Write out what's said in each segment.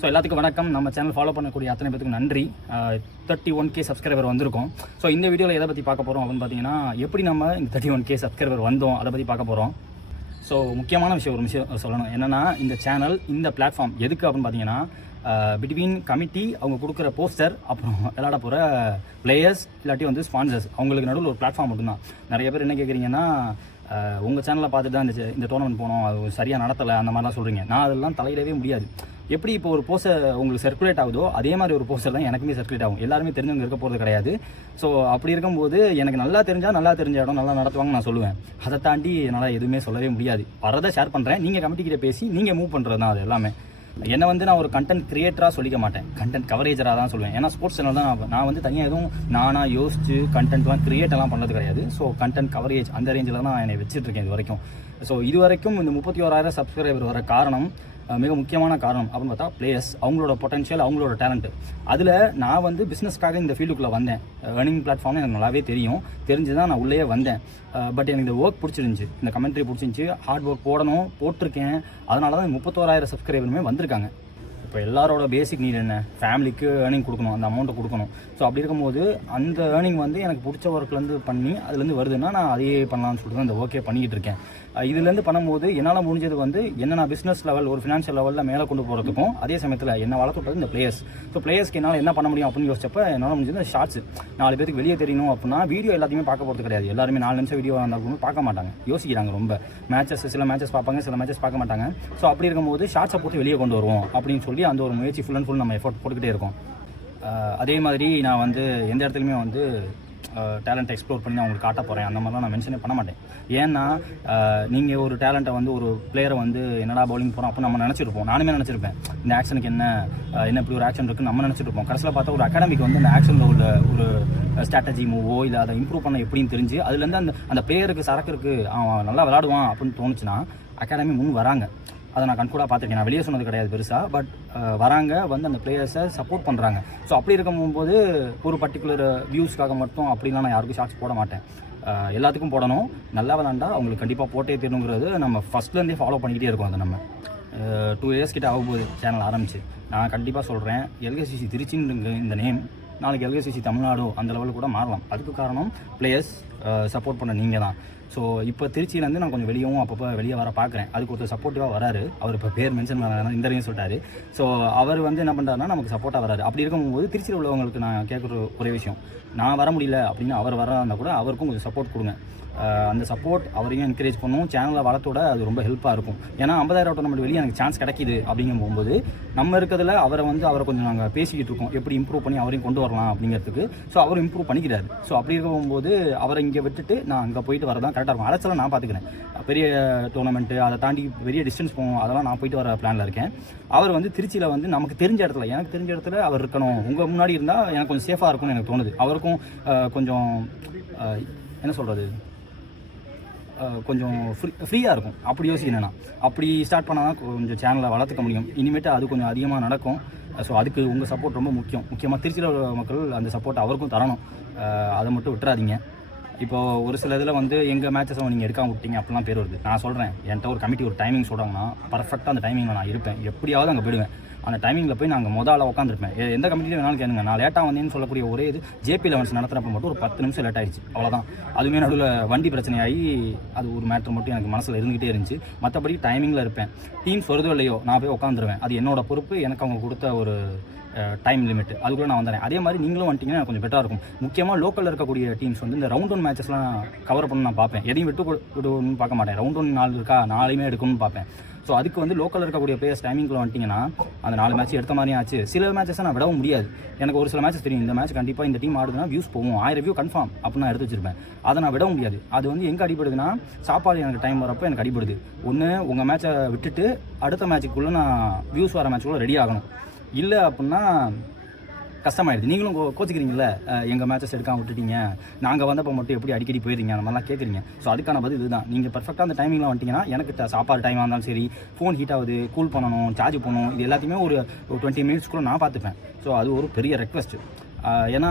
So எல்லாத்துக்கும் வணக்கம். நம்ம சேனல் ஃபாலோ பண்ணக்கூடிய அத்தனை பேருக்கு நன்றி. 31K சப்ஸ்கிரைபர் வந்திருக்கோம். ஸோ இந்த வீடியோவில் எதை பற்றி பார்க்க போகிறோம் அப்படின்னு பார்த்தீங்கன்னா, எப்படி நம்ம இந்த 31K சப்ஸ்கிரைபர் வந்தோம் அதை பற்றி பார்க்க போகிறோம். ஸோ முக்கியமான ஒரு விஷயம் சொல்லணும். என்னென்னா, இந்த சேனல், இந்த பிளாட்ஃபார்ம் எதுக்கு அப்படின்னு பார்த்தீங்கன்னா, பிட்வீன் கமிட்டி அவங்க கொடுக்குற போஸ்டர், அப்புறம் விளையாட போகிற பிளேயர்ஸ், இல்லாட்டி வந்து ஸ்பான்சர்ஸ், அவங்களுக்கு நடுவில் ஒரு பிளாட்ஃபார்ம் மட்டும்தான். நிறைய பேர் என்ன கேட்குறீங்கன்னா, உங்கள் சேனலில் பார்த்துட்டு தான் இந்த டோர்னமெண்ட் போனோம், அது சரியாக நடத்தலை, அந்த மாதிரிலாம் சொல்கிறீங்க. நான் அதெல்லாம் தலையிடவே முடியாது. எப்படி இப்போ ஒரு போஸ்டர் உங்களுக்கு சர்க்குலேட் ஆகுதோ அதே மாதிரி ஒரு போஸ்டர் தான் எனக்குமே சர்க்குலேட் ஆகும். எல்லாருமே தெரிஞ்சவங்க இருக்க போகிறது கிடையாது. ஸோ அப்படி இருக்கும்போது எனக்கு நல்லா தெரிஞ்ச இடம் நல்லா நடத்துவாங்கன்னு நான் சொல்லுவேன். அதை தாண்டி என்னால் எதுவுமே சொல்லவே முடியாது. வரதை ஷேர் பண்ணுறேன், நீங்கள் கமிட்டிக்கிட்ட பேசி நீங்கள் மூவ் பண்ணுறது தான் அது எல்லாமே. என்னை வந்து நான் ஒரு கண்டென்ட் கிரியேட்டராக சொல்லிக்க மாட்டேன், கண்டென்ட் கவரேஜராக தான் சொல்லுவேன். ஏன்னா ஸ்போர்ட்ஸ் சேனல் தான் நான் வந்து தனியாக எதுவும் நானாக யோசிச்சு கண்டென்ட்லாம் கிரியேட்டெல்லாம் பண்ணுறது கிடையாது. ஸோ கண்டென்ட் கவரேஜ் அந்த ரேஞ்சில் தான் நான் என்னை வச்சுட்ருக்கேன் இது வரைக்கும். ஸோ இது வரைக்கும் இந்த 31,000 சப்ஸ்கிரைபர் வர காரணம், மிக முக்கியமான காரணம் அப்படின்னு பார்த்தா பிளேயர்ஸ், அவங்களோட பொட்டன்ஷியல், அவங்களோட டேலண்ட்டு. அதில் நான் வந்து பிஸ்னஸ்க்காக இந்த ஃபீல்டுக்குள்ளே வந்தேன். ஏர்னிங் பிளாட்ஃபார்ம்னு எனக்கு நல்லாவே தெரிஞ்சு தான் நான் உள்ளே வந்தேன். பட் எனக்கு இந்த ஒர்க் பிடிச்சிருந்துச்சி, இந்த கமெண்ட்ரி பிடிச்சிருந்துச்சி, ஹார்ட் ஒர்க் போட்டிருக்கேன். அதனால தான் 31,000 சப்ஸ்கிரைபருமே வந்திருக்காங்க. இப்போ எல்லாரோட பேசிக் நீட் என்ன? ஃபேமிலிக்கு ஏர்னிங் கொடுக்கணும், அந்த அமௌண்ட்டை கொடுக்கணும். ஸோ அப்படி இருக்கும்போது அந்த ஏர்னிங் வந்து எனக்கு பிடிச்ச ஒர்க்லேருந்து பண்ணி அதுலேருந்து வருதுன்னா நான் அதையே பண்ணலாம்னு சொல்லிட்டு தான் இந்த ஒர்க்கே பண்ணிக்கிட்டு இருக்கேன். இதுலேருந்து பண்ணும்போது என்னால் முடிஞ்சது வந்து என்ன, நான் பிஸ்னஸ் லெவல், ஒரு ஃபினான்ஷியல் லெவலில் மேலே கொண்டு போகிறதுக்கும், அதே சமயத்தில் என்ன வளர்த்துட்டது இந்த பிளேயர்ஸ். ஸோ பிளேயர்ஸ்க்கு என்னால் என்ன பண்ண முடியும் அப்படின்னு யோசிச்சப்போ என்னால் முடிஞ்சது ஷார்ட்ஸ். 4 பேருக்கு வெளியே தெரியணும் அப்படின்னா வீடியோ எல்லாத்தையுமே பார்க்க போகிறது கிடையாது. எல்லாருமே 4 நிமிஷம் வீடியோ வந்தாலும் பார்க்க மாட்டாங்க, யோசிக்கிறாங்க ரொம்ப. சில மேட்சஸ் பார்ப்பாங்க, சில மேட்சஸ் பார்க்க மாட்டாங்க. ஸோ அப்படி இருக்கும்போது ஷார்ட்ஸை போட்டு வெளியே கொண்டு வருவோம் அப்படின்னு சொல்லி அந்த ஒரு முயற்சி ஃபுல் அண்ட் ஃபுல் நம்ம எஃபோர்ட் போட்டுக்கிட்டே இருக்கோம். அதே மாதிரி நான் வந்து எந்த இடத்துலையுமே வந்து டேலண்ட் எக்ஸ்ப்ளோர் பண்ணி அவங்களுக்கு காட்ட போகிறேன் அந்த மாதிரிலாம் நான் மென்ஷனே பண்ண மாட்டேன். ஏன்னா நீங்கள் ஒரு டேலண்ட்டை வந்து ஒரு பிளேயரை வந்து என்னடா பவுலிங் போகிறோம் அப்போ நம்ம நினச்சிருப்போம். நானுமே நினச்சிருப்பேன், இந்த ஆக்ஷனுக்கு என்ன இப்படி ஒரு ஆக்ஷன் இருக்குன்னு நம்ம நினச்சிருப்போம். கடைசியில் பார்த்தா ஒரு அகாடமிக்கு வந்து அந்த ஆக்ஷனில் உள்ள ஒரு ஸ்ட்ராட்டஜி மூவோ இல்லை அதை இம்ப்ரூவ் பண்ண எப்படின்னு தெரிஞ்சு அதுலேருந்து அந்த பிளேயருக்கு சரக்கு இருக்குது, அவன் நல்லா விளாடுவான் அப்படின்னு தோணுச்சுன்னா அகாடமி முன் வராங்க. அதை நான் கண்கூடாக பார்த்துருக்கேன். நான் வெளியே சொன்னது கிடையாது பெருசாக, பட் வராங்க, வந்து அந்த பிளேயர்ஸை சப்போர்ட் பண்ணுறாங்க. ஸோ அப்படி இருக்கும்போது ஒரு பர்டிகுலர் வியூஸ்க்காக மட்டும் அப்படிலாம் நான் யாருக்கும் ஷார்ட்ஸ் போட மாட்டேன். எல்லாத்துக்கும் போடணும். நல்லா விளாண்டா அவங்களுக்கு கண்டிப்பாக போட்டே தரணுங்கிறது நம்ம ஃபஸ்ட்லேருந்தே ஃபாலோ பண்ணிக்கிட்டே இருக்கோம். அதை நம்ம 2 இயர்ஸ் கிட்ட ஆகும்போது சேனல் ஆரம்பிச்சு நான் கண்டிப்பாக சொல்கிறேன், LKCC திருச்சின்னு இந்த நேம் நாளைக்கு LKCC தமிழ்நாடு அந்த லெவலில் கூட மாறலாம். அதுக்கு காரணம் பிளேயர்ஸ் சப்போர்ட் பண்ண நீங்கள் தான். ஸோ இப்போ திருச்சியிலேருந்து நான் கொஞ்சம் அப்பப்போ வெளியே வர பார்க்குறேன். அதுக்கு ஒருத்தர் சப்போர்ட்டிவாக வராரு. அவர் இப்போ பேர் மென்ஷன் பண்ண இந்த சொல்லிட்டாரு. ஸோ அவர் வந்து என்ன பண்ணுறாருன்னா நமக்கு சப்போர்ட்டாக வராரு. அப்படி இருக்கும்போது திருச்சியில் உள்ளவங்களுக்கு நான் கேட்குற ஒரே விஷயம், நான் வர முடியல அப்படின்னு அவர் வராருந்தா கூட அவருக்கும் கொஞ்சம் சப்போர்ட் கொடுங்க. அந்த சப்போர்ட் அவரையும் என்கரேஜ் பண்ணும், சேனலை வளர்த்தோட அது ரொம்ப ஹெல்ப்பாக இருக்கும். ஏன்னா 50,000 டோர்னமெண்ட் வெளியே எனக்கு சான்ஸ் கிடைக்கிது அப்படிங்கும் போகும்போது நம்ம இருக்கிறதுல அவரை கொஞ்சம் நாங்கள் பேசிக்கிட்டு இருக்கோம், எப்படி இம்ப்ரூவ் பண்ணி அவரையும் கொண்டு வரலாம் அப்படிங்கிறதுக்கு. ஸோ அவர் இம்ப்ரூவ் பண்ணிக்கிறாரு. ஸோ அப்படி இருக்கும்போது அவரை இங்கே விட்டுட்டு நான் அங்கே போயிட்டு வரதான் கரெக்டாக இருக்கும். அலைச்சலாம் நான் பார்த்துக்கிறேன். பெரிய டோர்னமெண்ட்டு அதை தாண்டி பெரிய டிஸ்டன்ஸ் போவோம், அதெல்லாம் நான் போயிட்டு வர பிளானில் இருக்கேன். அவர் வந்து திருச்சியில் வந்து நமக்கு தெரிஞ்ச இடத்துல, எனக்கு தெரிஞ்ச இடத்துல அவர் இருக்கணும். உங்கள் முன்னாடி இருந்தால் எனக்கு கொஞ்சம் சேஃபாக இருக்கும்னு எனக்கு தோணுது. அவருக்கும் கொஞ்சம் என்ன சொல்கிறது, கொஞ்சம் ஃப்ரீயாக இருக்கும். அப்படி யோசிக்கணும். அப்படி ஸ்டார்ட் பண்ணால் தான் கொஞ்சம் சேனலை வளர்த்துக்க முடியும். இனிமேட்டு அது கொஞ்சம் அதிகமாக நடக்கும். ஸோ அதுக்கு உங்கள் சப்போர்ட் ரொம்ப முக்கியமாக திருச்சியில் உள்ள மக்கள் அந்த சப்போர்ட் அவருக்கும் தரணும். அதை மட்டும் விட்டுறாதீங்க. இப்போது ஒரு சில இதில் வந்து எங்கள் மேட்சஸை நீங்கள் எடுக்காமல் விட்டீங்க அப்படிலாம் பேர் வருது. நான் சொல்கிறேன், என்கிட்ட ஒரு கமிட்டி ஒரு டைமிங் சொல்கிறாங்கன்னா பர்ஃபெக்டாக அந்த டைமிங்கில் நான் இருப்பேன். எப்படியாவது அங்கே போயிடுவேன். அந்த டைமிங்கில் போய் நாங்கள் முதல்ல உட்காந்துருப்பேன். எந்த கமிட்டியில் வேணாலும் கேளுங்க. நான் லேட்டாக வந்தேன்னு சொல்லக்கூடிய ஒரே இது JP 11 நடத்துகிறப்ப மட்டும் ஒரு 10 நிமிஷம் லேட் ஆகிடுச்சு, அவ்வளோதான். அதுவுமே நடுவில் வண்டி பிரச்சனையாகி அது ஒரு மேட்ரு மட்டும் எனக்கு மனசில் இருந்துகிட்டே இருந்துச்சு. மற்றபடி டைமிங்கில் இருப்பேன். டீம்ஸ் வருதோ இல்லையோ நான் போய் உட்காந்துருவேன். அது என்னோட பொறுப்பு. எனக்கு அவங்க கொடுத்த ஒரு டைம் லிமிட், அதுக்குள்ளே நான் வந்துடுறேன். அதே மாதிரி நீங்களும் வந்துட்டிங்கன்னா கொஞ்சம் பெட்டராக இருக்கும். முக்கியமாக லோக்கலில் இருக்கக்கூடிய டீம்ஸ் வந்து இந்த ரவுண்ட் 1 மேட்சஸ்லாம் கவர் பண்ண நான் பார்ப்பேன். எதையும் விட்டுன்னு பார்க்க மாட்டேன். ரவுண்ட் 1 4 இருக்கா, 4 எடுக்கணும்னு பார்ப்பேன். ஸோ அதுக்கு வந்து லோக்கலில் இருக்கக்கூடிய பிளேயர்ஸ் டைமிங்கில் வந்துட்டிங்கன்னா அந்த 4 மேட்ச் எடுத்த மாதிரியும் ஆச்சு. சில மேட்சஸை நான் விடவும் முடியாது. எனக்கு ஒரு சில மேட்சஸ் தெரியும், இந்த மேட்ச் கண்டிப்பாக இந்த டீம் ஆடுதுன்னா வியூஸ் போகும், 1000 வியூ கன்ஃபார்ம் அப்படின்னு நான் எடுத்து வச்சிருப்பேன். அதை நான் விட முடியாது. அது வந்து எங்கே அடிபடுதுன்னா, சாப்பாடு எனக்கு டைம் வரப்போ எனக்கு அடிபடுது. ஒன்று உங்கள் மேட்சை விட்டுட்டு அடுத்த மேட்சுக்குள்ளே நான் வியூஸ் வர மேட்சுக்குள்ளே ரெடி ஆகணும். இல்லை அப்படின்னா கஷ்டமாயிடுது. நீங்களும் கோச்சிக்கிறீங்கள, எங்கள் மேட்சஸ் எடுக்காமல் விட்டுட்டீங்க, நாங்கள் வந்தப்போ மட்டும் எப்படி அடிக்கடி போயிடுறீங்க, அந்த மாதிரிலாம் கேட்குறீங்க. ஸோ அதுக்கான பதில் இதுதான். நீங்கள் பர்ஃபெக்டாக அந்த டைமிங்கில் வந்துட்டிங்கன்னா எனக்கு சாப்பாடு டைமாக இருந்தாலும் சரி, ஃபோன் ஹீட் ஆகுது, கூல் பண்ணணும், சார்ஜ் பண்ணணும், இது எல்லாத்தையுமே ஒரு 20 மினிட்ஸ்க்குள்ளே நான் பார்த்துப்பேன். ஸோ அது ஒரு பெரிய ரெக்வஸ்ட்டு. ஏன்னா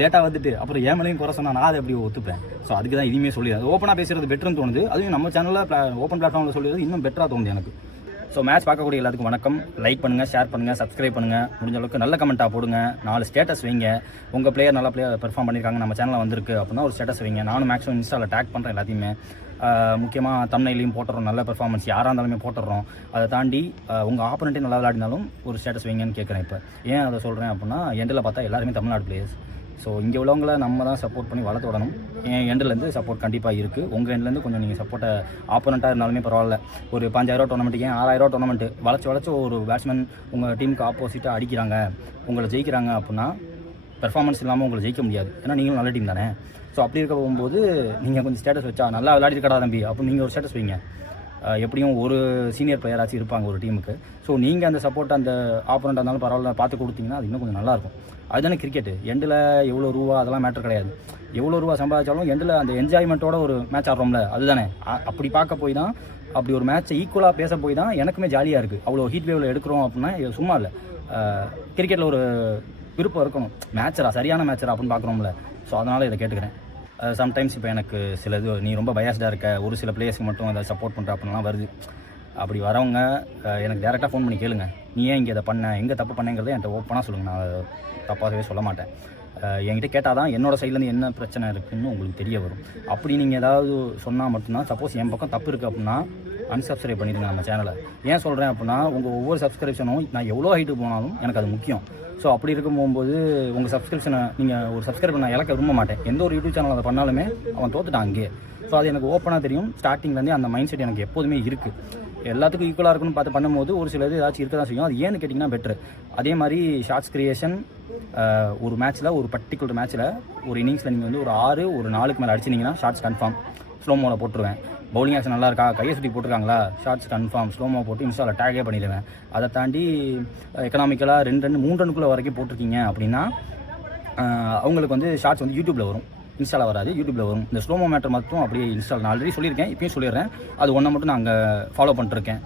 லேட்டாக வந்துட்டு அப்புறம் ஏமலையும் குறை சொன்னால் நான் அதை எப்படி ஒத்துப்பேன். ஸோ அதுக்கு தான் இனிமேல் சொல்லி அது ஓப்பனாக பேசுகிறது பெட்டர்னு தோணுது. அதுவும் நம்ம சேனலில் ஓப்பன் பிளாட்ஃபார்மில் சொல்லிடுறது இன்னும் பெட்டராக தோணுது எனக்கு. ஸோ மேட்ச் பார்க்கக்கூடிய எல்லாத்துக்கும் வணக்கம். லைக் பண்ணுங்கள், ஷேர் பண்ணுங்கள், சப்ஸ்கிரைப் பண்ணுங்கள். முடிஞ்ச அளவுக்கு நல்ல கமெண்ட்டாக போடுங்க. 4 ஸ்டேட்டஸ் வைங்க. உங்கள் பிளேயர் நல்லா பெர்ஃபார்ம் பண்ணியிருக்காங்க, நம்ம சேனலில் வந்திருக்கு அப்படின்னா ஒரு ஸ்டேட்டஸ் வைங்க. நானும் மேக்ஸிமம் இன்ஸ்டாவில் டேக் பண்ணுறேன் எல்லாத்தையுமே. முக்கியமாக தம்ப்நெயிலையும் போட்டுறோம், நல்ல பெர்ஃபார்மன்ஸ் யாராக இருந்தாலுமே போட்டுடுறோம். அதை தாண்டி உங்கள் ஆப்போனண்ட்டே நல்லா விளையாடினாலும் ஒரு ஸ்டேட்டஸ் வைங்கன்னு கேட்குறேன். இப்போ ஏன் அதை சொல்கிறேன் அப்படின்னா, எண்டில் பார்த்தா எல்லாருமே தமிழ்நாடு பிளேயர்ஸ். ஸோ இங்கே உள்ளவங்களை நம்ம தான் சப்போர்ட் பண்ணி வளர்த்து விடணும். என் எண்ட்லேருந்து சப்போர்ட் கண்டிப்பாக இருக்குது. உங்கள் எண்ட்லேருந்து கொஞ்சம் நீங்கள் சப்போர்ட்டை ஆப்போனண்ட்டாக இருந்தாலுமே பரவாயில்ல. ஒரு 5000 டோர்னமெண்ட்டுக்கு 6000 டோர்னமெண்ட்டு வளர்ச்சி ஒரு பேட்ஸ்மேன் உங்கள் டீமுக்கு ஆப்போசிட்டாக அடிக்கிறாங்க, உங்களை ஜெயிக்கிறாங்க அப்படின்னா பெர்ஃபார்மன்ஸ் இல்லாமல் உங்களை ஜெயிக்க முடியாது. ஏன்னா நீங்களும் நல்ல டீம் தானே. ஸோ அப்படி இருக்க போகும்போது நீங்கள் கொஞ்சம் ஸ்டேட்டஸ் வச்சா நல்லா விளையாடிருக்கடா தம்பி அப்படின்னு நீங்கள் ஒரு ஸ்டேட்டஸ் வைங்க. எப்படியும் ஒரு சீனியர் பிளேயராச்சும் இருப்பாங்க ஒரு டீமுக்கு. ஸோ நீங்கள் அந்த சப்போர்ட் அந்த ஆப்போனண்ட்டாக இருந்தாலும் பரவாயில்ல பார்த்து கொடுத்தீங்கன்னா அது இன்னும் கொஞ்சம் நல்லாயிருக்கும். அதுதானே கிரிக்கெட்டு. எண்டில் எவ்வளோ ரூபா அதெல்லாம் மேட்டர் கிடையாது. எவ்வளோ ரூபா சம்பாதிச்சாலும் எண்டில் அந்த என்ஜாய்மெண்ட்டோட ஒரு மேட்ச் ஆடுறோம்ல, அதுதானே. அப்படி பார்க்க போய் தான், அப்படி ஒரு மேட்ச்சை ஈக்குவலாக பேச போய் தான் எனக்குமே ஜாலியாக இருக்குது. அவ்வளோ ஹீட் வேவில் எடுக்கிறோம் அப்படின்னா சும்மா இல்லை. கிரிக்கெட்டில் ஒரு விருப்பம் இருக்கணும். மேட்சரா, சரியான மேட்சரா அப்படின்னு பார்க்குறோம்ல. ஸோ அதனால் இதை கேட்டுக்கிறேன். சம்டைம்ஸ் இப்போ எனக்கு சில இது நீ ரொம்ப பயாஸ்டாக இருக்க, ஒரு சில பிளேயர்ஸ்க்கு மட்டும் அதை சப்போர்ட் பண்ணுற அப்படின்லாம் வருது. அப்படி வரவங்க எனக்கு டேரெக்டாக ஃபோன் பண்ணி கேளுங்க, நீ ஏன் இங்கே இதை பண்ண, எங்கே தப்பு பண்ணேங்கிறத என்கிட்ட ஓப்பனாக சொல்லுங்கள். நான் தப்பாகவே சொல்ல மாட்டேன். என்கிட்ட கேட்டால் தான் என்னோடய சைட்லேருந்து என்ன பிரச்சனை இருக்குதுன்னு உங்களுக்கு தெரிய வரும். அப்படி நீங்கள் ஏதாவது சொன்னால் மட்டும்தான், சப்போஸ் என் பக்கம் தப்பு இருக்குது அப்படின்னா அன்சப்ஸ்கிரைப் பண்ணிடுங்க நம்ம சேனலை. ஏன் சொல்கிறேன் அப்படின்னா, உங்கள் ஒவ்வொரு சப்ஸ்கிரிப்ஷனும் நான் எவ்வளோ ஹைட்டு போனாலும் எனக்கு அது முக்கியம். ஸோ அப்படி இருக்கும் போகும்போது உங்கள் சப்ஸ்கிரிப்ஷனை நீங்கள் ஒரு சப்ஸ்கிரைப் நான் இழக்க விரும்ப மாட்டேன். எந்த ஒரு யூடியூப் சேனல் அதை பண்ணாலுமே அவன் தோத்துட்டான் அங்கே. ஸோ அது எனக்கு ஓப்பனாக தெரியும். ஸ்டார்டிங்லேருந்தே அந்த மைண்ட் செட் எனக்கு எப்போதுமே இருக்குது. எல்லாத்துக்கும் ஈக்குவலாக இருக்குன்னு பார்த்து பண்ணும்போது ஒரு சில இது ஏதாச்சும் இருக்க தான் செய்யும். அது ஏன்னு கேட்டிங்கன்னா பெட்ரு. அதே மாதிரி ஷார்ட்ஸ் கிரியேஷன், ஒரு மேட்ச்சில் ஒரு பர்டிகுலர் மேட்ச்சில் ஒரு இன்னிங்ஸில் நீங்கள் வந்து ஒரு 6 ஒரு 4க்கு மேலே அடிச்சிங்கன்னா ஷார்ட்ஸ் கன்ஃபார்ம் ஸ்லோமோவில் போட்டுருவேன். பவுலிங் ஆக்ஷன் நல்லா இருக்கா, கையை சுற்றி போட்டிருக்காங்களா, ஷார்ட்ஸ் கன்ஃபார்ம் ஸ்லோமோ போட்டு இன்ஸ்டாவில் டேகே பண்ணிடுவேன். அதை தாண்டி எக்கனாமிக்கலாக 2 ரன் 3 ரன்னுக்குள்ளே வரைக்கும் போட்டிருக்கீங்க அப்படின்னா அவங்களுக்கு வந்து ஷார்ட்ஸ் வந்து யூடியூப்பில் வரும், இன்ஸ்டாவில் வராது, யூடியூப்பில் வரும். இந்த ஸ்லோமோ மேட்டர் மட்டும் அப்படியே இன்ஸ்டால் நான் ஆல்ரெடி சொல்லியிருக்கேன், இப்பயும் சொல்லிடுறேன். அது ஒன்றை மட்டும் நான் அங்கே ஃபாலோ பண்ணிட்டுருக்கேன்.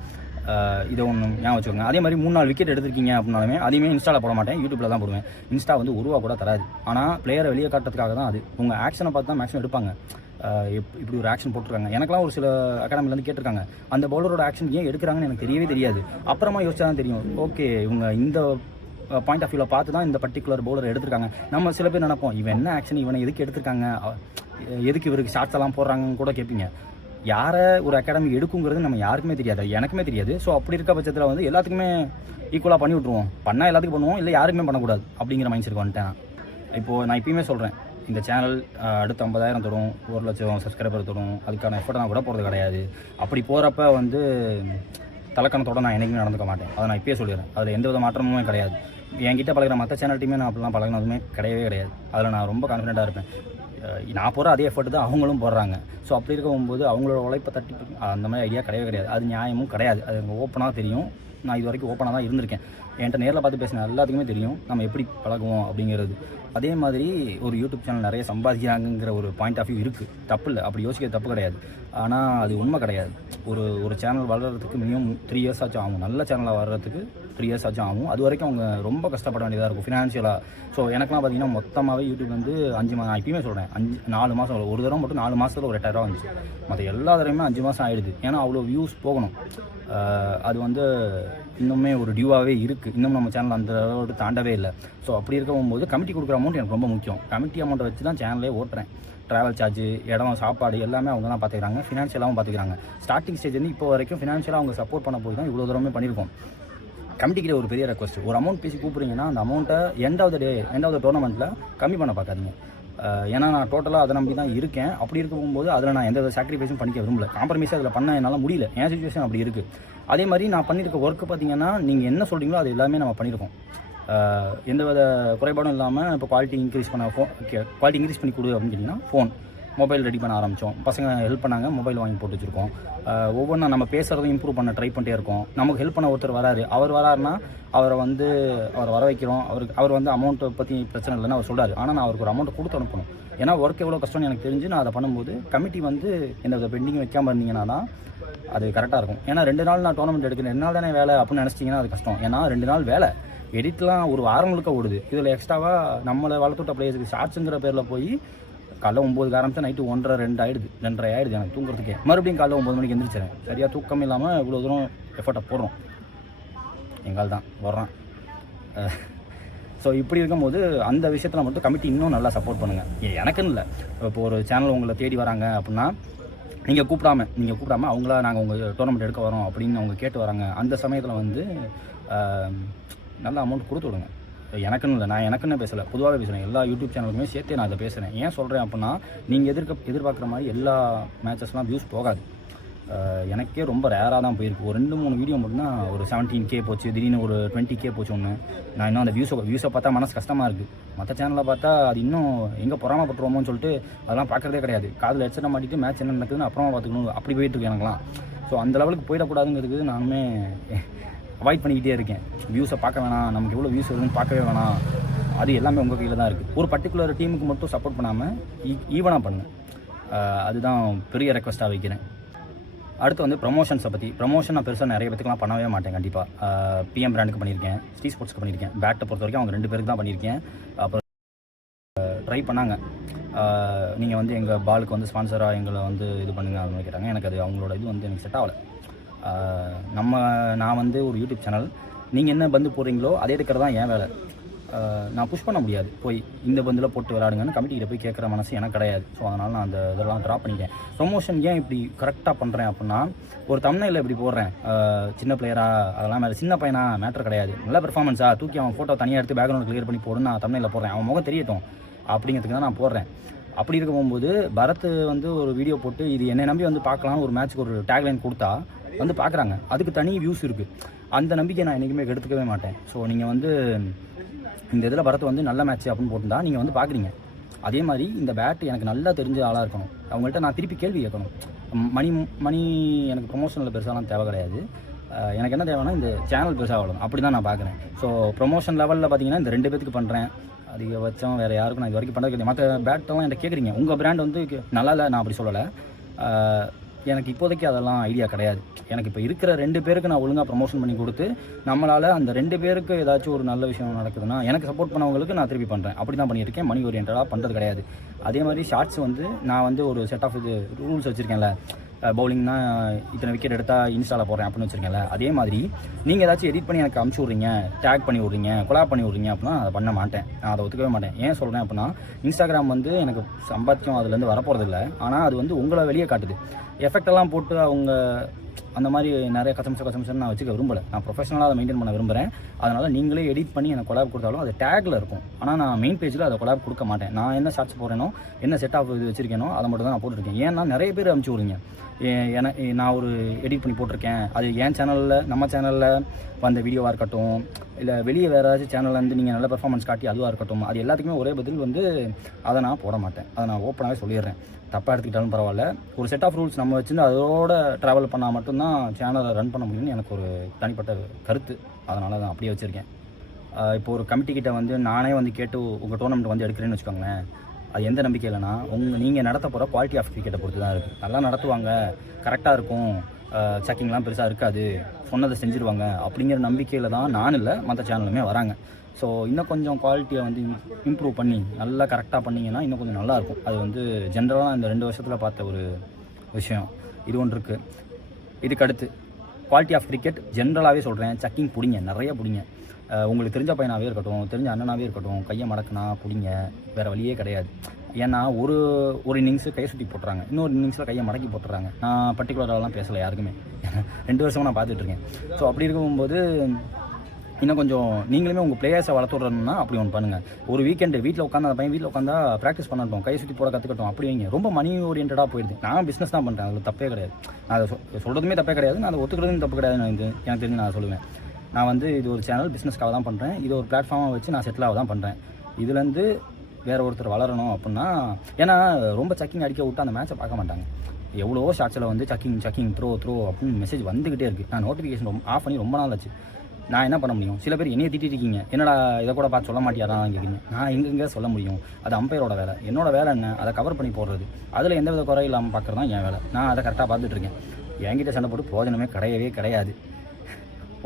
இதை ஒன்று ஞாபகம் வச்சுக்கோங்க. அதே மாதிரி 3-4 விக்கெட் எடுத்திருக்கீங்க அப்படின்னாலுமே அதையுமே இன்ஸ்டாவில் போட மாட்டேன், யூடியூப்பில் தான் போடுவேன். இன்ஸ்டா வந்து ரூபா கூட தராது. ஆனால் பிளேயரை வெளியே காட்டுறதுக்காக தான் அது. உங்கள் ஆக்ஷனை பார்த்து தான் மேக்ஸிமம் எடுப்பாங்க. இப்படி ஒரு ஆக்ஷன் போட்டிருக்காங்க. எனக்குலாம் ஒரு சில அகாடமிலேருந்து கேட்டிருக்காங்க, அந்த பவுலரோட ஆக்ஷன் ஏன் எடுக்கிறாங்கன்னு எனக்கு தெரியவே தெரியாது. அப்புறமா யோசிச்சா தான் தெரியும், ஓகே இவங்க இந்த பாயிண்ட் ஆஃப் வியூவில் பார்த்து தான் இந்த பர்டிகுலர் பவுலர் எடுத்திருக்காங்க. நம்ம சில பேர் நினைப்போம், இவன் என்ன ஆக்ஷன், இவனை எதுக்கு எடுத்திருக்காங்க, எதுக்கு இவருக்கு ஷார்ட்ஸ் எல்லாம் போடுறாங்கன்னு கூட கேட்பீங்க. யாரை ஒரு அகாடமி எடுக்குங்கிறது நம்ம யாருக்குமே தெரியாது, எனக்குமே தெரியாது. ஸோ அப்படி இருக்க பட்சத்தில் வந்து எல்லாத்துக்குமே ஈக்குவலாக பண்ணி விட்ருவோம். பண்ணால் எல்லாத்துக்கும் பண்ணுவோம், இல்லை யாருக்குமே பண்ணக்கூடாது அப்படிங்கிற மைண்ட் செட் வந்துட்டேன். இப்போது நான் இப்பயுமே சொல்கிறேன், இந்த சேனல் அடுத்த 50,000 தொடும், 1,00,000 சப்ஸ்கிரைபர் தொடும். அதுக்கான எஃபர்ட் நான் கூட போகிறது கிடையாது. அப்படி போகிறப்ப வந்து தலக்கணத்தோடு நான் என்றைக்குமே நடந்துக்க மாட்டேன். அதை நான் இப்பயே சொல்லிடுறேன். அதில் எந்த வித மாற்றமுமே கிடையாது. என்கிட்ட பழகிற மற்ற சேனல்ட்டையுமே நான் அப்படிலாம் பழகினதுமே கிடையவே கிடையாது. அதில் நான் ரொம்ப கான்ஃபிடென்ட்டாக இருப்பேன். நான் போகிற அதே எஃபர்ட் தான் அவங்களும் போடுறாங்க. ஸோ அப்படி இருக்கும்போது அவங்களோட உழைப்பை தட்டி அந்த மாதிரி ஐடியா கிடையவே கிடையாது. அது நியாயமும் கிடையாது. அது எனக்கு ஓப்பனாக தெரியும். நான் இது வரைக்கும் ஓப்பனாக தான் இருந்திருக்கேன். என்கிட்ட நேரில் பார்த்து பேசின எல்லாத்துக்குமே தெரியும் நம்ம எப்படி பழகுவோம் அப்படிங்கிறது. அதே மாதிரி ஒரு யூடியூப் சேனல் நிறைய சம்பாதிக்கிறாங்கிற ஒரு பாயிண்ட் ஆஃப் வியூ இருக்குது, தப்பு இல்லை, அப்படி யோசிக்க தப்பு கிடையாது. ஆனால் அது உண்மை கிடையாது. ஒரு சேனல் வளர்கிறதுக்கு மினிமம் 3 இயர்ஸ் ஆச்சும் ஆகும். நல்ல சேனலாக வர்றதுக்கு 3 இயர்ஸ் ஆச்சும் ஆகும். அது வரைக்கும் அவங்க ரொம்ப கஷ்டப்பட வேண்டியதாக இருக்கும் ஃபினான்ஷியலாக. ஸோ எனக்குலாம் பார்த்தீங்கன்னா மொத்தமாகவே யூடியூப் வந்து 5 மாதம், நான் இப்பயுமே சொல்கிறேன், 4 மாதம், ஒரு தடவை மட்டும் 4 மாதத்தில் ஒரு 8,000 வந்துச்சு. மற்ற எல்லா தடவையுமே 5 மாதம் ஆகிடுது. ஏன்னா அவ்வளோ வியூஸ் போகணும். அது வந்து இன்னுமே ஒரு டியூவாகவே இருக்குது. இன்னும் நம்ம சேனல் அந்த அளவோடு தாண்டவே இல்லை. ஸோ அப்படி இருக்கும்போது கமிட்டி கொடுக்குற அமௌண்ட் எனக்கு ரொம்ப முக்கியம். கமிட்டி அமௌண்ட்டை வச்சு தான் சேனலே ஓட்டுறேன். ட்ராவல் சார்ஜ், இடம், சாப்பாடு எல்லாமே அவங்க தான் பார்த்துக்கிறாங்க. ஃபினான்ஷியலாகவும் பார்த்துக்கிறாங்க. ஸ்டார்டிங் ஸ்டேஜ் வந்து இப்போ வரைக்கும் ஃபினான்ஷியலாக அவங்க சப்போர்ட் பண்ண போய் தான் இவ்வளோ தூரமே பண்ணியிருக்கோம். கமிட்டிக்கிட்ட ஒரு பெரிய ரெக்வஸ்ட், ஒரு அமௌண்ட் பேசி கூப்பிட்றீங்கன்னா அந்த அமௌண்ட்டை எண்ட் ஆஃப் த டோர்னமெண்ட்டில் கம்மி பண்ண பார்க்காதீங்க. ஏன்னா நான் டோட்டலாக அதை நம்பி தான் இருக்கேன். அப்படி இருக்க போகும்போது அதில் நான் எந்த சாக்ரிஃபைஸும் பண்ணிக்க விரும்பல. காம்ப்ரமைஸாக அதில் பண்ண என்னால் முடியல. என் சிச்சுவேஷன் அப்படி இருக்குது. அதே மாதிரி நான் பண்ணியிருக்க ஒர்க்கு பார்த்தீங்கன்னா நீங்கள் என்ன சொல்கிறீங்களோ அது எல்லாமே நம்ம பண்ணியிருக்கோம். எந்த வித குறைபாடும் இல்லாமல் இப்போ குவாலிட்டி இன்க்ரீஸ் பண்ணி கொடு அப்படின்னு கேட்டிங்கன்னா மொபைல் ரெடி பண்ண ஆரம்பித்தோம். பசங்க ஹெல்ப் பண்ணாங்க, மொபைல் வாங்கி போட்டு வச்சுருக்கோம். ஒவ்வொன்றா நம்ம பேசுகிறதும் இம்ப்ரூவ் பண்ண ட்ரை பண்ணிட்டே இருக்கோம். நமக்கு ஹெல்ப் பண்ண ஒருத்தர் வராரு, அவர் வராருன்னா அவரை வர வைக்கிறோம். அவர் வந்து அமௌண்ட்டை பற்றி பிரச்சனை இல்லைன்னு அவர் சொல்கிறார். ஆனால் நான் அவருக்கு ஒரு அமௌண்ட்டை கொடுத்து அனுப்பணும். ஏன்னா ஒர்க் எவ்வளோ கஷ்டம்னு எனக்கு தெரிஞ்சு நான் அதை பண்ணும்போது கமிட்டி வந்து எந்த பெண்டிங் வைக்காமல் இருந்தீங்கன்னா தான் அது கரெக்டாக இருக்கும். ஏன்னா 2 நாள் நான் டோர்னமெண்ட் எடுக்கிறேன், 2 நாள் தானே வேலை அப்படின்னு நினச்சிட்டிங்கன்னா அது கஷ்டம். ஏன்னா 2 நாள் வேலை, எடிட்லாம் ஒரு வாரம் முழுக்க ஓடுது. இதில் எக்ஸ்ட்ராவாக நம்மளை வளர்த்துட்ட பிளேயர்ஸுக்கு ஷார்ட்ஸுங்கிற பேரில் போய் காலைல 9 ஆரம்பித்தா நைட்டு 1:30 2 ஆகிடுது, 2:30 ஆகிடுது எனக்கு தூங்குறதுக்கே. மறுபடியும் காலைல 9 மணிக்கு எந்திரிச்சிடறேன். சரியாக தூக்கம் இல்லாமல் இவ்வளோ தூரம் எஃபர்ட்டை போடுறோம். எங்கால் தான் வர்றான். ஸோ இப்படி இருக்கும்போது அந்த விஷயத்தில் மட்டும் கமிட்டி இன்னும் நல்லா சப்போர்ட் பண்ணுங்கள். எனக்குன்னு இல்லை, இப்போ ஒரு சேனல் உங்களை தேடி வராங்க அப்படின்னா நீங்கள் கூப்பிடாம அவங்களா நாங்கள் உங்கள் டோர்னமெண்ட் எடுக்க வரோம் அப்படின்னு அவங்க கேட்டு வராங்க. அந்த சமயத்தில் வந்து நல்ல அமௌண்ட் கொடுத்து விடுங்க. எனக்குன்னு இல்லை, நான் எனக்குன்னு பேசலை, பொதுவாகவே பேசுகிறேன். எல்லா யூடியூப் சேனலுக்குமே சேர்த்து நான் அதை பேசுகிறேன். ஏன் சொல்கிறேன் அப்படின்னா, நீங்கள் எதிர்பார்க்குற மாதிரி எல்லா மேட்சஸ்லாம் வியூஸ் போகாது. எனக்கே ரொம்ப ரேராக தான் போயிருக்கு. ஒரு 2-3 வீடியோ மட்டும்தான் ஒரு 17K போச்சு, திடீர்னு ஒரு 20K போச்சு ஒன்று. நான் இன்னும் அந்த வியூஸை பார்த்தா மனசு கஷ்டமாக இருக்குது. மற்ற சேனலில் பார்த்தா அது இன்னும் எங்கே பொறாமப்பட்டுருவோமோன்னு சொல்லிட்டு அதெல்லாம் பார்க்குறதே கிடையாது. காதில் ஹெட்செட்டை மாட்டிட்டு மேட்ச் என்ன நடக்குதுன்னு அப்புறமா பார்த்துக்கணும், அப்படி போயிட்டுருக்கு எனக்குலாம். ஸோ அந்த லெவலுக்கு போயிடக்கூடாதுங்கிறதுக்கு நானுமே அவாய்ட் பண்ணிக்கிட்டே இருக்கேன். வியூஸை பார்க்க வேணாம், நமக்கு எவ்வளோ வியூஸ் வருதுன்னு பார்க்கவே வேணாம். அது எல்லாமே உங்கள் கையில் தான் இருக்குது. ஒரு பர்டிகுலர் டீமுக்கு மட்டும் சப்போர்ட் பண்ணாமல் ஈவனாக பண்ணுங்கள். அதுதான் பெரிய ரெக்வஸ்ட்டாக வைக்கிறேன். அடுத்து வந்து ப்ரொமோஷன்ஸை பற்றி. ப்ரொமோஷன் நான் பெருசாக நிறைய பேத்துக்குலாம் பண்ணவே மாட்டேன். கண்டிப்பாக பிஎம் பிராண்டுக்கு பண்ணியிருக்கேன், ஸ்ரீ ஸ்போர்ட்ஸ்க்கு பண்ணியிருக்கேன். பேட்டை பொறுத்த வரைக்கும் அவங்க 2 பேருக்கு தான் பண்ணியிருக்கேன். அப்புறம் ட்ரை பண்ணாங்க, நீங்கள் வந்து எங்கள் பாலுக்கு வந்து ஸ்பான்சராக எங்களை வந்து இது பண்ணுங்க அப்படின்னு கேட்டாங்க. எனக்கு அது அவங்களோட இது வந்து எனக்கு செட் ஆகலை. நான் வந்து ஒரு யூடியூப் சேனல், நீங்கள் என்ன பந்து போடுறீங்களோ அதே எடுக்கிறது தான் என் வேலை. நான் புஷ் பண்ண முடியாது, போய் இந்த பந்தில் போட்டு விளையாடுங்கன்னு கமிட்டிகிட்ட போய் கேட்குற மனசு எனக்கு கிடையாது. ஸோ அதனால் நான் அந்த இதெல்லாம் ட்ராப் பண்ணிட்டேன். ப்ரொமோஷன் ஏன் இப்படி கரெக்டாக பண்ணுறேன் அப்படின்னா, ஒரு தம்ப்நெயில்ல இப்படி போடுறேன், சின்ன பிளேயரா அதெல்லாம் மேலே சின்ன பையனா மேட்டர் கிடையாது, நல்ல பெர்ஃபார்மன்ஸாக தூக்கி அவன் ஃபோட்டோ தனியாக எடுத்து பேக்ரவுண்ட் கிளியர் பண்ணி போடுன்னு நான் தம்ப்நெயில்ல போடுறேன். அவன் முகம் தெரியட்டும் அப்படிங்கிறதுக்கு தான் நான் போடுறேன். அப்படி இருக்க போகும்போது பரத் வந்து ஒரு வீடியோ போட்டு இது என்னை நம்பி வந்து பார்க்கலாம், ஒரு மேட்ச்சுக்கு ஒரு டேக்லைன் கொடுத்தா வந்து பார்க்குறாங்க, அதுக்கு தனி வியூஸ் இருக்குது. அந்த நம்பிக்கை நான் என்றைக்குமே எடுத்துக்கவே மாட்டேன். ஸோ நீங்கள் வந்து இந்த இதில் பரத் வந்து நல்ல மேட்ச் அப்படின்னு போட்டுருந்தா நீங்கள் வந்து பார்க்குறீங்க. அதே மாதிரி இந்த பேட் எனக்கு நல்லா தெரிஞ்ச ஆளாக இருக்கணும். அவங்கள்ட்ட நான் திருப்பி கேள்வி கேட்கணும். மணி எனக்கு ப்ரொமோஷனில் பெருசாலாம் தேவை கிடையாது. எனக்கு என்ன தேவைன்னா இந்த சேனல் பெருசாக வளரும், அப்படி தான் நான் பார்க்குறேன். ஸோ ப்ரொமோஷன் லெவலில் பார்த்தீங்கன்னா இந்த 2 பேத்துக்கு பண்ணுறேன். அதிகபட்சம் வேறு யாருக்கும் நான் இது வரைக்கும் பண்ணுறது கிடையாது. மற்ற பேட்டெல்லாம் என்கிட்ட கேட்குறீங்க, உங்கள் பிராண்ட் வந்து நல்லா இல்லை, நான் அப்படி சொல்லலை. எனக்கு இப்போதைக்கு அதெல்லாம் ஐடியா கிடையாது. எனக்கு இப்போ இருக்கிற 2 பேருக்கு நான் ஒழுங்காக ப்ரமோஷன் பண்ணி கொடுத்து நம்மளால் அந்த 2 பேருக்கு ஏதாச்சும் ஒரு நல்ல விஷயம் நடக்குதுன்னா எனக்கு சப்போர்ட் பண்ணவங்களுக்கு நான் திருப்பி பண்ணுறேன். அப்படி தான் பண்ணியிருக்கேன். மணி ஓரியன்டாக பண்ணுறது கிடையாது. அதே மாதிரி ஷார்ட்ஸ் வந்து நான் வந்து ஒரு செட் ஆஃப் இது ரூல்ஸ் வச்சுருக்கேன்ல, பவுலிங்னா இத்தனை விக்கெட் எடுத்தால் இன்ஸ்டாவில் போடுறேன் அப்படின்னு வச்சுருக்கேன்ல. அதே மாதிரி நீங்கள் ஏதாச்சும் எடிட் பண்ணி எனக்கு அனுப்பிச்சி விட்றீங்க, டேக் பண்ணி விட்றீங்க, கொலாப் பண்ணி விட்றீங்க அப்படின்னா அதை பண்ண மாட்டேன். நான் அதை ஒத்துக்கவே மாட்டேன். ஏன் சொல்கிறேன் அப்படின்னா, இன்ஸ்டாகிராம் வந்து எனக்கு சம்பாத்தியம் அதுலேருந்து வரப்போகிறதில்ல. ஆனால் அது வந்து உங்களை வெளியே காட்டுது. எஃபெக்டெல்லாம் போட்டு அவங்க அந்த மாதிரி நிறைய கச்சம்சம் நான் வச்சுக்க விரும்பலை. நான் ப்ரொஃபஷனலாக அதை மெயின்டைன் பண்ண விரும்புகிறேன். அதனால் நீங்களே எடிட் பண்ணி எனக்கு கொலாப் கொடுத்தாலும் அது டேக்கில் இருக்கும். ஆனால் நான் மெயின் பேஜில் அதை கொலாப் கொடுக்க மாட்டேன். நான் என்ன ஷார்ட்ஸ் போடுறேனோ, என்ன செட் ஆஃப் இது வச்சுருக்கேனோ அதை மட்டும் தான் நான் போட்டுருக்கேன். ஏன்னா நிறைய பேர் அனுப்பிச்சி விடுங்க, நான் ஒரு எடிட் பண்ணி போட்டிருக்கேன், அது என் சேனலில் நம்ம சேனலில் வந்த வீடியோவாக இருக்கட்டும், இல்லை வெளியே வேறு ஏதாச்சும் சேனல்லேருந்து நீங்கள் நல்ல பெர்ஃபார்மன்ஸ் காட்டி அதுவாக இருக்கட்டும், அது எல்லாத்துக்குமே ஒரே பதில் வந்து அதை நான் போட மாட்டேன். அதை நான் ஓப்பனாகவே சொல்லிடுறேன். தப்பாக எடுத்துக்கிட்டாலும் பரவாயில்ல. ஒரு செட் ஆஃப் ரூல்ஸ் நம்ம வச்சுருந்து அதோட ட்ராவல் பண்ணால் மட்டும்தான் சேனலை ரன் பண்ண முடியும்னு எனக்கு ஒரு தனிப்பட்ட கருத்து. அதனால் தான் அப்படியே வச்சுருக்கேன். இப்போ ஒரு கமிட்டிக்கிட்ட வந்து நானே வந்து கேட்டு உங்கள் டோர்னமெண்ட் வந்து எடுக்கிறேன்னு வச்சுக்கோங்களேன், அது எந்த நம்பிக்கை இல்லைன்னா நீங்கள் நடத்த போகிற குவாலிட்டி ஆஃப் கிரிக்கெட்டை பொறுத்து தான் இருக்குது. நல்லா நடத்துவாங்க, கரெக்டாக இருக்கும், செக்கிங்லாம் பெருசாக இருக்காது, சொன்னதை செஞ்சுருவாங்க அப்படிங்கிற நம்பிக்கையில் தான் நான் இல்லை மற்ற சேனலுமே வராங்க. ஸோ இன்னும் கொஞ்சம் குவாலிட்டியை வந்து இம்ப்ரூவ் பண்ணி நல்லா கரெக்டாக பண்ணிங்கன்னா இன்னும் கொஞ்சம் நல்லாயிருக்கும். அது வந்து ஜென்ரலாக இந்த 2 வருஷத்தில் பார்த்த ஒரு விஷயம் இது ஒன்று இருக்குது. இதுக்கு அடுத்து குவாலிட்டி ஆஃப் கிரிக்கெட் ஜென்ரலாகவே சொல்கிறேன், செக்கிங் பிடிங்க, நிறைய பிடிங்க. உங்களுக்கு தெரிஞ்ச பையனாகவே இருக்கட்டும், தெரிஞ்ச அண்ணனாகவே இருக்கட்டும், கையை மடக்குனா பிடிங்க, வேறு வழியே கிடையாது. ஏன்னா ஒரு இன்னிங்ஸு கையை சுற்றி போட்டுறாங்க, இன்னொரு இன்னிங்ஸில் கையை மடக்கி போட்டுறாங்க. நான் பர்டிகுலராகலாம் பேசலை யாருக்குமே, 2 வருஷமாக நான் பார்த்துட்ருக்கேன். ஸோ அப்படி இருக்கும்போது இன்னும் கொஞ்சம் நீங்களுமே உங்கள் பிளேயர்ஸை வளர்த்துட்றணுன்னா அப்படி ஒன்று பண்ணுங்கள். ஒரு வீக்கெண்டு வீட்டில் உட்காந்து அந்த பையன் வீட்டில் உட்காந்தா ப்ராக்டிஸ் பண்ணட்டும், கை சுற்றி போட கற்றுக்கட்டும், அப்படி வைங்க. ரொம்ப மணி ஓரியன்டாக போயிடுது. நான் பிஸ்னஸ் தான் பண்ணுறேன், அதில் தப்பே கிடையாது. நான் அதை சொல்கிறதுமே தப்பே கிடையாது, நான் அதை ஒத்துக்கிறதும் தப்பு கிடையாது. எனக்கு தெரிஞ்சு நான் சொல்லுவேன், நான் வந்து இது ஒரு சேனல் பிஸ்னஸ்க்காக தான் பண்ணுறேன், இது ஒரு பிளாட்ஃபார்மாக வச்சு நான் செட்டிலாக தான் பண்ணுறேன். இதுலேருந்து வேறு ஒருத்தர் வளரணும் அப்படின்னா, ஏன்னா ரொம்ப செக்கிங் அடிக்க விட்டு அந்த மேட்சை பார்க்க மாட்டாங்க. எவ்வளோ ஷாட்ஸில் வந்து செக்கிங் த்ரோ அப்படின்னு மெசேஜ் வந்துக்கிட்டே இருக்குது. நான் நோட்டிஃபிகேஷன் ஆஃப் பண்ணி ரொம்ப நாள் ஆச்சு. நான் என்ன பண்ண முடியும்? சில பேர் என்னையை திட்டிருக்கீங்க, என்னடா இதை கூட பார்த்து சொல்ல மாட்டியாதான் கேட்குறீங்க. நான் எங்கெங்கே சொல்ல முடியும்? அது அம்பையரோட வேலை. என்னோட வேலை என்ன? அதை கவர் பண்ணி போடுறது. அதில் எந்த வித குறை இல்லாமல் பார்க்குறது தான் என் வேலை. நான் அதை கரெக்டாக பார்த்துட்ருக்கேன். என்கிட்ட சண்டை போட்டு பிரயோஜனமே கிடையாது.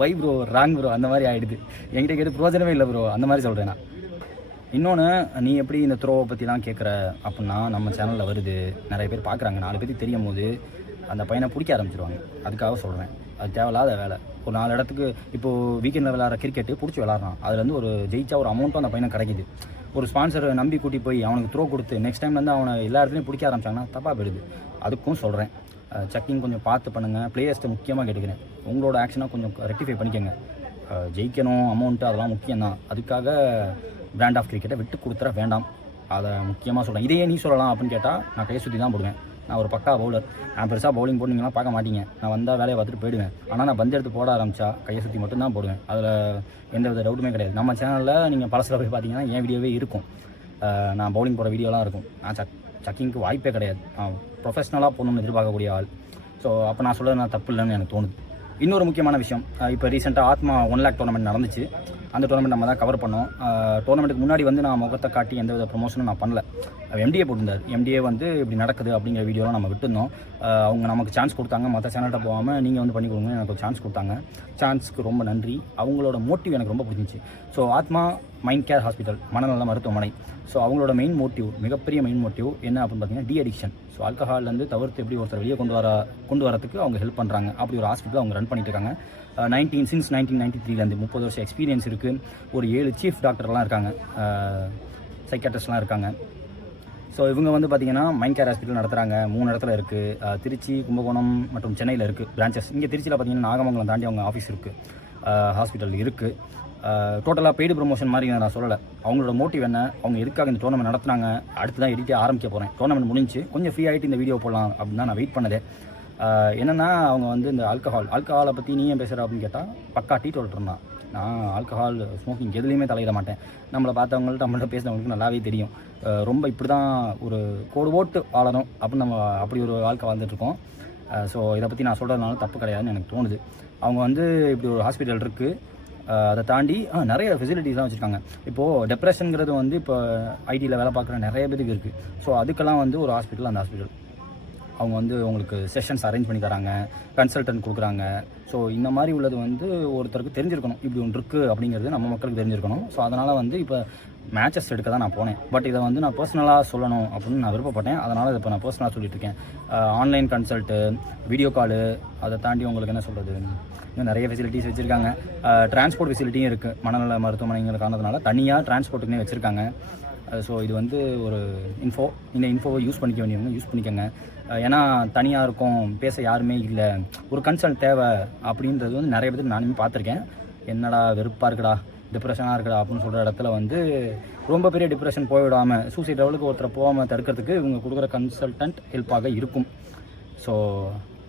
ஒய் ப்ரோ, ராங் ப்ரோ, அந்த மாதிரி ஆகிடுது. என்கிட்ட கேட்டு பிரயோஜனமே இல்லை ப்ரோ, அந்த மாதிரி சொல்கிறேன் நான். இன்னொன்று, நீ எப்படி இந்த த்ரோவை பற்றிலாம் கேட்குற அப்படின்னா, நம்ம சேனலில் வருது, நிறைய பேர் பார்க்குறாங்க, 4 பேருக்கு தெரியும் போது அந்த பையனை பிடிக்க ஆரம்பிச்சிருவாங்க. அதுக்காக சொல்கிறேன். அது தேவையில்லாத வேலை. ஒரு 4 இடத்துக்கு இப்போது வீக்கெண்டில் விளாட்ற கிரிக்கெட்டு பிடிச்சி விளாட்றான், அதுலேருந்து ஒரு ஜெயிச்சா ஒரு அமௌண்ட்டும் அந்த பையனை கிடைக்குது. ஒரு ஸ்பான்சர் நம்பி கூட்டி போய் அவனுக்கு த்ரோ கொடுத்து நெக்ஸ்ட் டைம்லேருந்து அவனை எல்லா இடத்துலையும் பிடிக்க ஆரம்பிச்சாங்கன்னா தப்பாக போயிடுது. அதுக்கும் சொல்கிறேன், செக்கிங் கொஞ்சம் பார்த்து பண்ணுங்கள். பிளேயர்ஸ்ட்டு முக்கியமாக கேட்டுக்கிறேன், உங்களோட ஆக்ஷனாக கொஞ்சம் ரெக்டிஃபை பண்ணிக்கோங்க. ஜெயிக்கணும், அமௌண்ட்டு அதெல்லாம் முக்கியம்தான். அதுக்காக பிராண்ட் ஆஃப் கிரிக்கெட்டை விட்டு கொடுத்துற வேண்டாம். அதை முக்கியமாக சொல்கிறேன். இதையே நீ சொல்லலாம் அப்படின்னு கேட்டால் நான் கையை சுற்றி தான் போடுவேன். நான் ஒரு பக்கா பவுலர். நான் பெருசாக பவுலிங் போடுனீங்கன்னா பார்க்க மாட்டீங்க. நான் வந்தால் வேலையை பார்த்துட்டு போயிடுவேன். ஆனால் நான் பந்து எடுத்து போட ஆரம்பித்தா கையை சுற்றி மட்டும்தான் போடுவேன். அதில் எந்த வித டவுட்டுமே கிடையாது. நம்ம சேனலில் நீங்கள் பழசில் போய் பார்த்தீங்கன்னா என் வீடியோவே இருக்கும். நான் பவுலிங் போகிற வீடியோலாம் இருக்கும். நான் சக்கிங்க்கு வாய்ப்பே கிடையாது. நான் ப்ரொஃபஷ்னலாக போகணும்னு எதிர்பார்க்கக்கூடிய ஆள். ஸோ அப்போ நான் சொல்கிறது நான் தப்பு இல்லைன்னு எனக்கு தோணுது. இன்னொரு முக்கியமான விஷயம், இப்போ ரீசெண்டாக ஆத்மா 1 lakh டோர்னமெண்ட் நடந்துச்சு. அந்த டோர்னமெண்ட் நம்ம தான் கவர் பண்ணோம். டோர்னமெண்ட்டுக்கு முன்னாடி வந்து நான் முகத்தை காட்டி எந்த வித ப்ரொமோஷனும் நான் பண்ணல. எம்டிஏ போட்டிருந்தார். எம்டிஏ வந்து இப்படி நடக்குது அப்படிங்கிற வீடியோலாம் நம்ம விட்டுருந்தோம். அவங்க நமக்கு சான்ஸ் கொடுத்தாங்க. மற்ற சேனல்கிட்ட போகாமல் நீங்கள் வந்து பண்ணி கொடுங்க, எனக்கு ஒரு சான்ஸ் கொடுத்தாங்க. சான்ஸ்க்கு ரொம்ப நன்றி. அவங்களோட மோட்டிவ் எனக்கு ரொம்ப பிடிச்சிச்சு. ஸோ ஆத்மா மைண்ட் கேர் ஹாஸ்பிட்டல், மனநல மருத்துவமனை. ஸோ அவங்களோட மெயின் மோட்டிவ், மிகப்பெரிய மெயின் மோட்டிவ் என்ன அப்படின்னு பார்த்தீங்கன்னா டி அடிக்ஷன். ஸோ ஆல்கஹால்லேருந்து தவிர்த்து எப்படி ஒருத்தர் வெளியே கொண்டு வரத்துக்கு அவங்க ஹெல்ப் பண்ணுறாங்க. அப்படி ஒரு ஹாஸ்பிட்டல் அவங்க ரன் பண்ணிட்டு இருக்காங்க. சின்ஸ் 1993 30 வருஷம் எக்ஸ்பீரியன்ஸ் இருக்குது. ஒரு 7 சீஃப் டாக்டர்லாம் இருக்காங்க, சைக்காட்ரிஸ்ட்லாம் இருக்காங்க. ஸோ இவங்க வந்து பார்த்திங்கன்னா மைண்ட் கேர் ஹாஸ்பிட்டல் நடத்துகிறாங்க. 3 இடத்துல இருக்குது. திருச்சி, கும்பகோணம் மற்றும் சென்னையில் இருக்குது பிரான்ச்சஸ். இங்கே திருச்சியில் பார்த்திங்கன்னா நாகமங்கலம் தாண்டி அவங்க ஆஃபீஸ் இருக்குது, ஹாஸ்பிட்டல் இருக்குது. டோட்டலாக பெய்டு ப்ரொமோஷன் மாதிரி நான் சொல்லலை. அவங்களோட மோட்டிவ் என்ன, அவங்க எதுக்காக இந்த டோர்னமெண்ட் நடத்துனாங்க, அடுத்து தான் எடிட்டே ஆரம்பிக்க போகிறேன். டோர்னமெண்ட் முடிஞ்சு கொஞ்சம் ஃப்ரீ ஆகிட்டு இந்த வீடியோ போடலாம் அப்படின்னு தான் நான் வெயிட் பண்ணதே. என்னென்னா அவங்க வந்து இந்த ஆல்கஹாலை பற்றி நீ ஏன் பேசுகிற அப்படின்னு கேட்டால் பக்கா டீட்டோல்டர் இருந்தான். நான் ஆல்கஹால் ஸ்மோக்கிங் எதுலேயுமே தலையிட மாட்டேன். நம்மளை பார்த்தவங்கள்ட்ட நம்மள்ட்ட பேசுகிறவங்களுக்கு நல்லாவே தெரியும். ரொம்ப இப்படி தான் ஒரு கோடு ஓட்டு வாழணும் அப்படின்னு நம்ம அப்படி ஒரு வாழ்க்கை வாழ்ந்துட்டுருக்கோம். ஸோ இதை பற்றி நான் சொல்கிறதுனால தப்பு கிடையாதுன்னு எனக்கு தோணுது. அவங்க வந்து இப்படி ஒரு ஹாஸ்பிட்டல் இருக்குது. அதை தாண்டி நிறைய ஃபெசிலிட்டிஸ்லாம் வச்சுருக்காங்க. இப்போது டெப்ரெஷனுங்கிறது வந்து இப்போ ஐடியில் வேலை பார்க்குற நிறைய பேருக்கு இருக்குது. ஸோ அதுக்கெல்லாம் வந்து ஒரு ஹாஸ்பிட்டல், அந்த ஹாஸ்பிட்டல் அவங்க வந்து உங்களுக்கு செஷன்ஸ் அரேஞ்ச் பண்ணி தராங்க, கன்சல்டன்ட் கொடுக்குறாங்க. ஸோ இந்த மாதிரி உள்ளது வந்து ஒருத்தருக்கு தெரிஞ்சிருக்கணும், இப்படி ஒன்று இருக்குது அப்படிங்கிறது நம்ம மக்களுக்கு தெரிஞ்சிருக்கணும். ஸோ அதனால் வந்து இப்போ மேட்சஸ் எடுக்க தான் நான் போனேன். பட் இதை வந்து நான் பர்சனலாக சொல்லணும் அப்படின்னு நான் விருப்பப்பட்டேன். அதனால் இதை இப்போ நான் பர்சனலாக சொல்லிட்டு இருக்கேன். ஆன்லைன் கன்சல்ட்டு, வீடியோ காலு, அதை தாண்டி உங்களுக்கு என்ன சொல்கிறது, இன்னும் நிறைய ஃபெசிலிட்டிஸ் வச்சுருக்காங்க. டிரான்ஸ்போர்ட் ஃபெசிலிட்டியும் இருக்குது. மனநல மருத்துவமனைங்கிற காரணத்தினால தனியாக டிரான்ஸ்போர்ட்டுக்குன்னே வச்சுருக்காங்க. ஸோ இது வந்து ஒரு இன்ஃபோ. இந்த இன்ஃபோவை யூஸ் பண்ணிக்க வேண்டியவங்க யூஸ் பண்ணிக்கோங்க. ஏன்னா தனியாக இருக்கும், பேச யாருமே இல்லை, ஒரு கன்சல்ட் தேவை அப்படின்றது வந்து நிறைய பேருக்கு நானுமே பார்த்துருக்கேன். என்னடா வெறுப்பாக இருக்குடா, டிப்ரெஷனாக இருக்குடா அப்படின்னு சொல்கிற இடத்துல வந்து ரொம்ப பெரிய டிப்ரெஷன் போய்விடாமல் சூசைட் லெவலுக்கு ஒருத்தரை போகாமல் தடுக்கிறதுக்கு இவங்க கொடுக்குற கன்சல்டன்ட் ஹெல்ப்பாக இருக்கும். ஸோ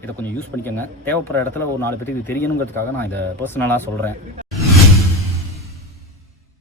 இதை கொஞ்சம் யூஸ் பண்ணிக்கோங்க. தேவைப்படுற இடத்துல ஒரு 4 பேருக்கு இது தெரியணுங்கிறதுக்காக நான் இதை பர்சனலாக சொல்கிறேன்.